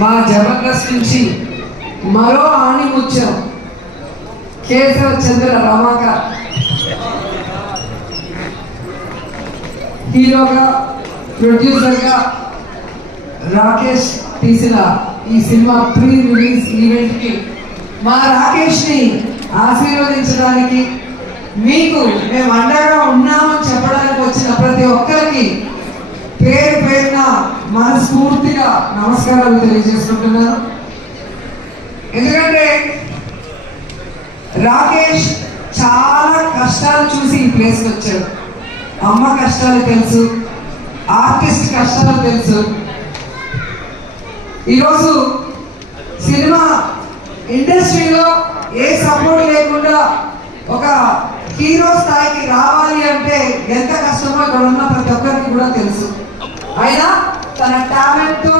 మా జబర్దస్త్ నుంచి మరో ఆణిముత్యం కేశవ చంద్ర రమాకార్ హీరోగా ప్రొడ్యూసర్గా రాకేష్ తీసిన ఈ సినిమా ప్రీ రిలీజ్ ఈవెంట్కి మా రాకేష్ని ఆశీర్వదించడానికి మీకు మేము అండగా ఉన్నామని చెప్పడానికి వచ్చిన ప్రతి ఒక్కరికి పేరు పేరున మనస్ఫూర్తిగా నమస్కారాలు తెలియజేసుకుంటున్నాను. ఎందుకంటే రాకేష్ చాలా కష్టాలు చూసి ఈ ప్లేస్కి వచ్చాడు. అమ్మ కష్టాలు తెలుసు, ఆర్టిస్ట్ కష్టాలు తెలుసు. ఈరోజు సినిమా ఇండస్ట్రీలో ఏ సపోర్ట్ లేకుండా ఒక హీరో స్థాయికి రావాలి అంటే ఎంత కష్టమో ఇక్కడ ఉన్న ప్రతి ఒక్కరికి కూడా తెలుసు. అయినా తన టాలెంట్తో